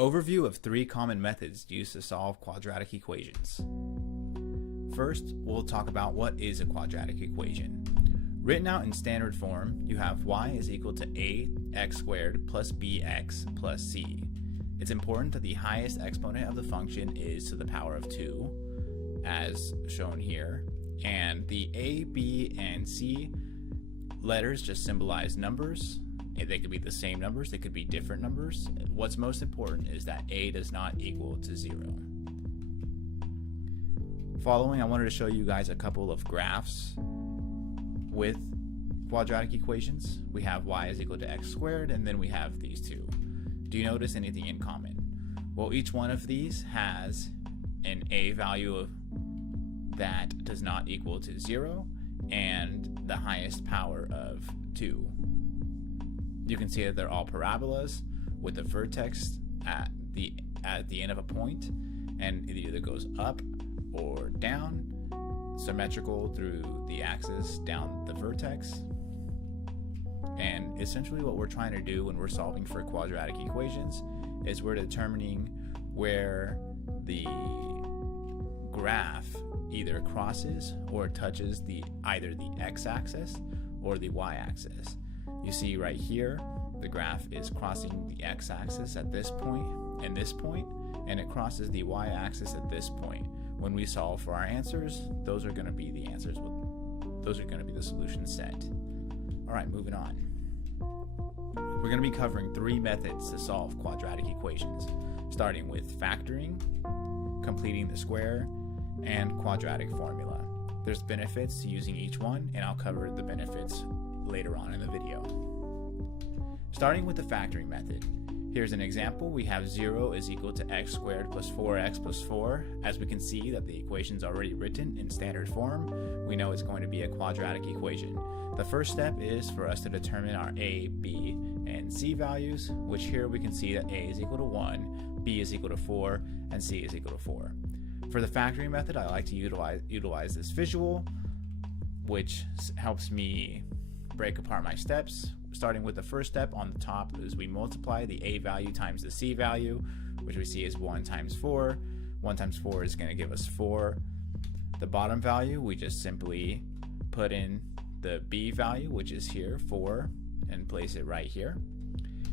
Overview of 3 common methods used to solve quadratic equations. First, we'll talk about what is a quadratic equation. Written out in standard form, you have y is equal to ax squared plus bx plus c. It's important that the highest exponent of the function is to the power of 2, as shown here, and the a, b, and c letters just symbolize numbers. They could be the same numbers, they could be different numbers. What's most important is that a does not equal to 0. Following, I wanted to show you guys a couple of graphs with quadratic equations. We have y is equal to x squared, and then we have these two. Do you notice anything in common? Well, each one of these has an a value that does not equal to 0 and the highest power of 2. You can see that they're all parabolas with a vertex at the end of a point, and it either goes up or down, symmetrical through the axis down the vertex. And essentially what we're trying to do when we're solving for quadratic equations is we're determining where the graph either crosses or touches either the x-axis or the y-axis. You see right here, the graph is crossing the x-axis at this point and this point, and it crosses the y-axis at this point. When we solve for our answers, those are going to be the answers. Those are going to be the solution set. All right, moving on. We're going to be covering 3 methods to solve quadratic equations, starting with factoring, completing the square, and quadratic formula. There's benefits to using each one, and I'll cover the benefits later on in the video. Starting with the factoring method, here's an example. We have 0 is equal to x squared plus 4x plus 4. As we can see that the equation's already written in standard form, we know it's going to be a quadratic equation. The first step is for us to determine our a, b, and c values, which here we can see that a is equal to 1, b is equal to 4, and c is equal to 4. For the factoring method, I like to utilize this visual, which helps me break apart my steps. Starting with the first step on the top is we multiply the a value times the c value, which we see is 1 times 4. 1 times 4 is going to give us 4. The bottom value, we just simply put in the b value, which is here, 4, and place it right here.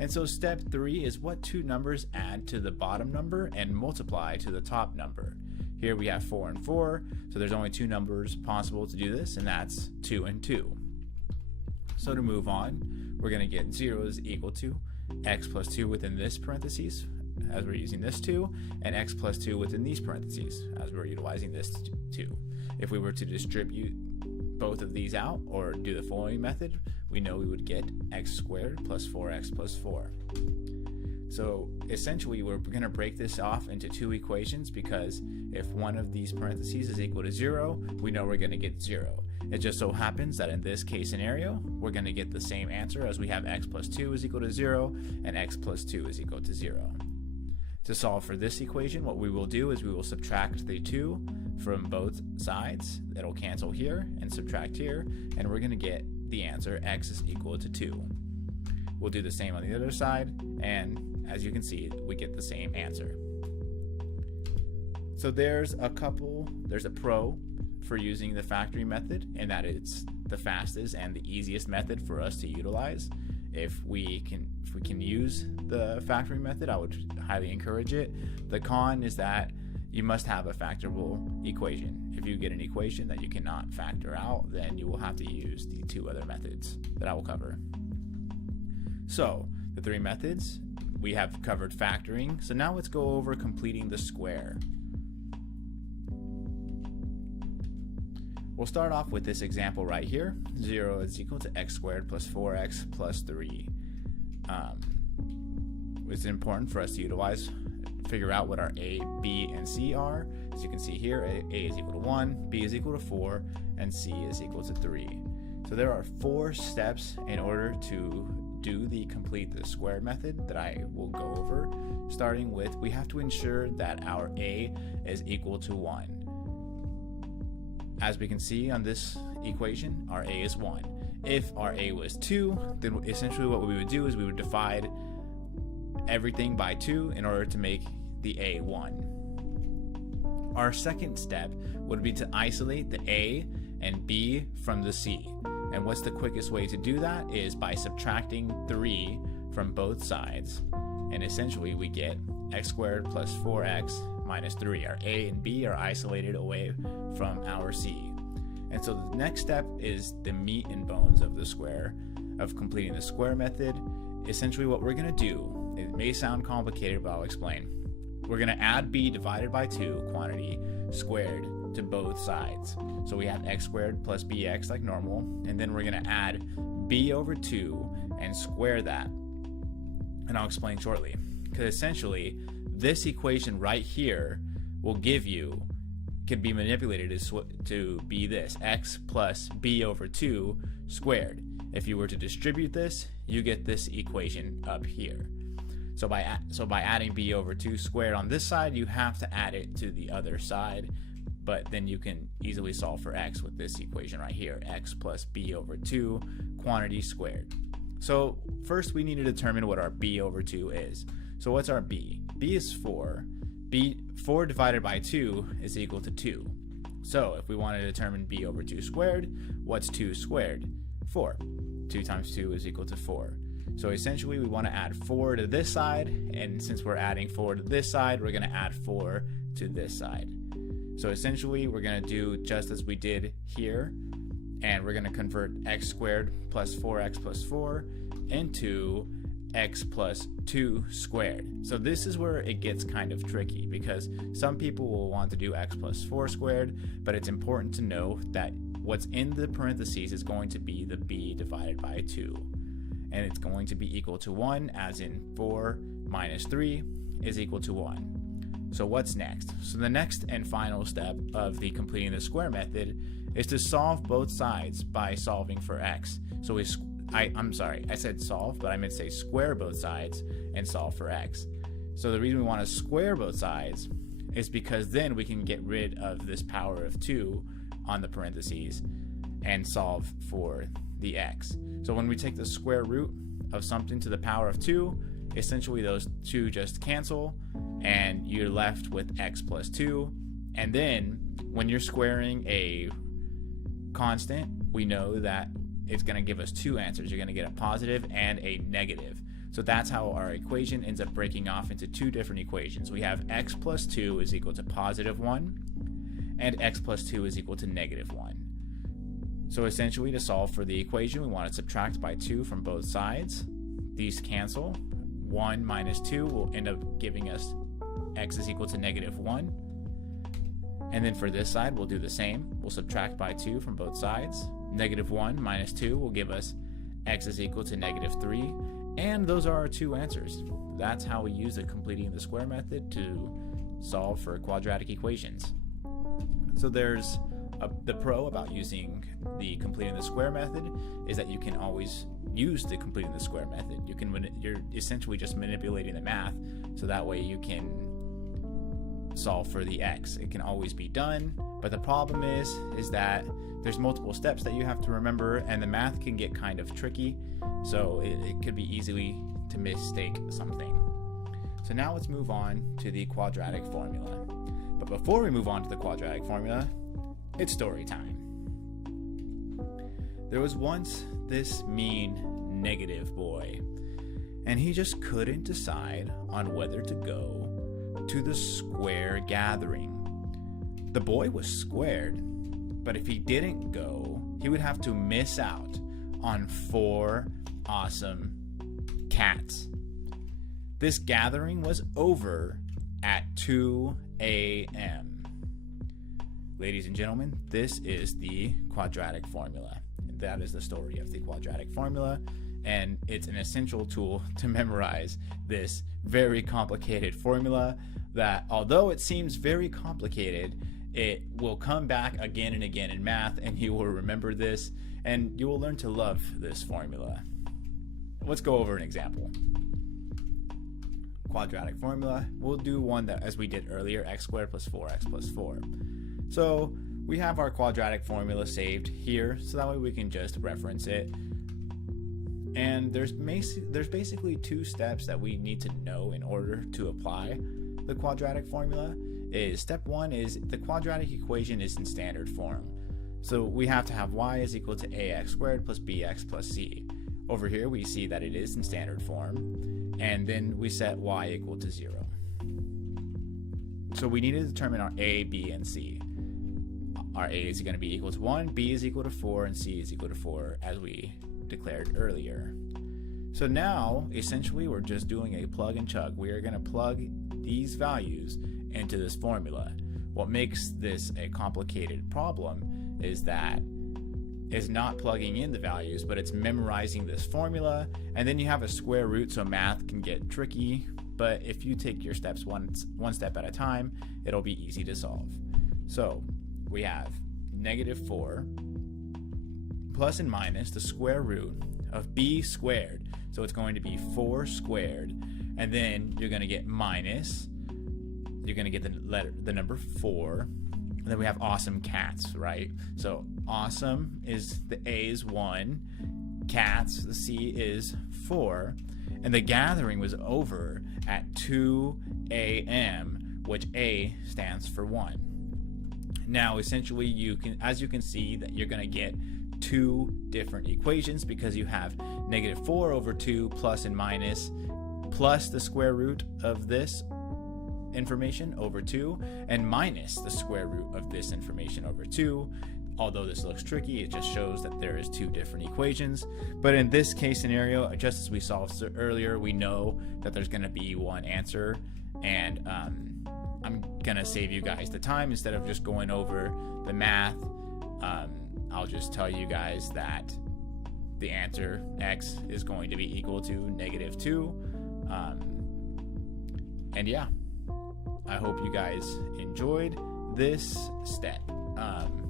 And so step 3 is what 2 numbers add to the bottom number and multiply to the top number. Here we have 4 and 4, so there's only 2 numbers possible to do this, and that's 2 and 2. So to move on, we're going to get 0 is equal to x plus 2 within this parentheses, as we're using this 2, and x plus 2 within these parentheses, as we're utilizing this 2. If we were to distribute both of these out, or do the following method, we know we would get x squared plus 4x plus 4. So essentially we're going to break this off into 2 equations, because if one of these parentheses is equal to 0, we know we're going to get 0. It just so happens that in this case scenario, we're going to get the same answer, as we have x plus 2 is equal to 0 and x plus 2 is equal to 0. To solve for this equation, what we will do is we will subtract the 2 from both sides. That'll cancel here and subtract here, and we're going to get the answer x is equal to 2. We'll do the same on the other side, and as you can see, we get the same answer. So there's a pro for using the factoring method, and that it's the fastest and the easiest method for us to utilize. If we can use the factoring method, I would highly encourage it. The con is that you must have a factorable equation. If you get an equation that you cannot factor out, then you will have to use the 2 other methods that I will cover. So the 3 methods, we have covered factoring. So now let's go over completing the square. We'll start off with this example right here. 0 is equal to x squared plus 4x plus 3. It's important for us to figure out what our a, b, and c are. As you can see here, a is equal to 1, b is equal to 4, and c is equal to 3. So there are 4 steps in order to do the complete the square method that I will go over. Starting with, we have to ensure that our a is equal to 1. As we can see on this equation, our a is 1. If our a was 2, then essentially what we would do is we would divide everything by 2 in order to make the a 1. Our second step would be to isolate the a and b from the c. And what's the quickest way to do that is by subtracting 3 from both sides. And essentially we get x squared plus 4x minus 3. Our a and b are isolated away from our c. And so the next step is the meat and bones of the square, of completing the square method. Essentially what we're going to do, it may sound complicated, but I'll explain. We're going to add b divided by 2 quantity squared to both sides. So we have x squared plus bx like normal, and then we're going to add b over 2 and square that. And I'll explain shortly. Because essentially, this equation right here will give you, could be manipulated to be this, x plus b over 2 squared. If you were to distribute this, you get this equation up here. So by adding b over 2 squared on this side, you have to add it to the other side, but then you can easily solve for x with this equation right here, x plus b over 2 quantity squared. So first we need to determine what our b over 2 is. So what's our b? b is 4. 4 divided by 2 is equal to 2. So if we want to determine b over 2 squared, what's 2 squared? 4. 2 times 2 is equal to 4. So essentially we want to add 4 to this side, and since we're adding 4 to this side, we're going to add 4 to this side. So essentially we're going to do just as we did here, and we're going to convert x squared plus 4x plus 4 into x plus 2 squared. So this is where it gets kind of tricky, because some people will want to do x plus 4 squared, but it's important to know that what's in the parentheses is going to be the b divided by 2. And it's going to be equal to 1, as in 4 minus 3 is equal to 1. So what's next? So the next and final step of the completing the square method is to solve both sides by solving for x. So I'm sorry, I said solve, but I meant to say square both sides and solve for x. So the reason we want to square both sides is because then we can get rid of this power of 2 on the parentheses and solve for the x. So when we take the square root of something to the power of 2, essentially those 2 just cancel, and you're left with x plus 2. And then when you're squaring a constant, we know that it's going to give us 2 answers. You're going to get a positive and a negative. So that's how our equation ends up breaking off into 2 different equations. We have x plus 2 is equal to positive 1, and x plus 2 is equal to negative 1. So essentially, to solve for the equation, we want to subtract by 2 from both sides. These cancel. 1 minus 2 will end up giving us x is equal to negative 1. And then for this side, we'll do the same. We'll subtract by 2 from both sides. Negative 1 minus 2 will give us x is equal to negative 3. And those are our 2 answers. That's how we use the completing the square method to solve for quadratic equations. So there's the pro about using the completing the square method is that you can always use the completing the square method. You're essentially just manipulating the math, so that way you can solve for the x. It can always be done, but the problem is that there's multiple steps that you have to remember, and the math can get kind of tricky, so it could be easily to mistake something. So now let's move on to the quadratic formula. But before we move on to the quadratic formula, it's story time. There was once this mean, negative boy, and he just couldn't decide on whether to go to the square gathering. The boy was squared, but if he didn't go, he would have to miss out on 4 awesome cats. This gathering was over at 2 a.m. Ladies and gentlemen, this is the quadratic formula. That is the story of the quadratic formula, and it's an essential tool to memorize this very complicated formula that, although it seems very complicated, it will come back again and again in math, and you will remember this, and you will learn to love this formula. Let's go over an example. Quadratic formula, we'll do one that, as we did earlier, x squared plus 4x plus 4. So we have our quadratic formula saved here, so that way we can just reference it. And there's basically two steps that we need to know in order to apply the quadratic formula. Step one is the quadratic equation is in standard form. So we have to have y is equal to ax squared plus bx plus c. Over here we see that it is in standard form, and then we set y equal to 0. So we need to determine our a, b, and c. Our a is going to be equal to 1, b is equal to 4, and c is equal to 4 as we declared earlier. So now essentially we're just doing a plug and chug. We are going to plug these values into this formula. What makes this a complicated problem is that it's not plugging in the values, but it's memorizing this formula, and then you have a square root, so math can get tricky, but if you take your steps one step at a time, it'll be easy to solve. So we have -4 plus and minus the square root of b squared, so it's going to be 4 squared, and then you're going to get minus, you're going to get the number 4, and then we have awesome cats, right? So awesome is the a is 1, cats, the c is 4, and the gathering was over at 2 a.m., which a stands for 1. Now essentially as you can see that you're going to get two different equations because you have -4 over 2 plus and minus plus the square root of this information over 2 and minus the square root of this information over 2. Although this looks tricky, it just shows that there is two different equations. But in this case scenario, just as we solved earlier, we know that there's going to be one answer, and I'm gonna save you guys the time. Instead of just going over the math, I'll just tell you guys that the answer x is going to be equal to -2. And yeah, I hope you guys enjoyed this step.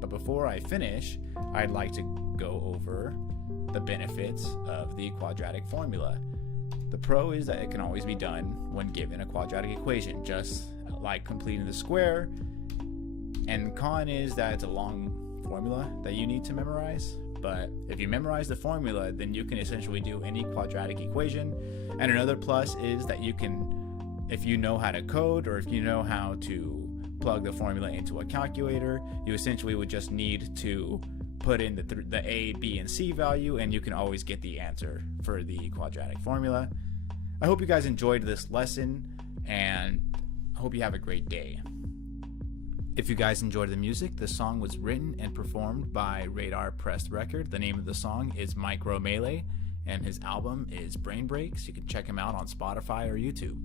But before I finish, I'd like to go over the benefits of the quadratic formula. The pro is that it can always be done when given a quadratic equation, just like completing the square. And the con is that it's a long formula that you need to memorize. But if you memorize the formula, then you can essentially do any quadratic equation. And another plus is that you can, if you know how to code or if you know how to plug the formula into a calculator, you essentially would just need to put in the a, b, and c value, and you can always get the answer for the quadratic formula. I hope you guys enjoyed this lesson, and I hope you have a great day. If you guys enjoyed the music, the song was written and performed by Radar Pressed Record. The name of the song is Micro Melee, and his album is Brain Breaks. You can check him out on Spotify or YouTube.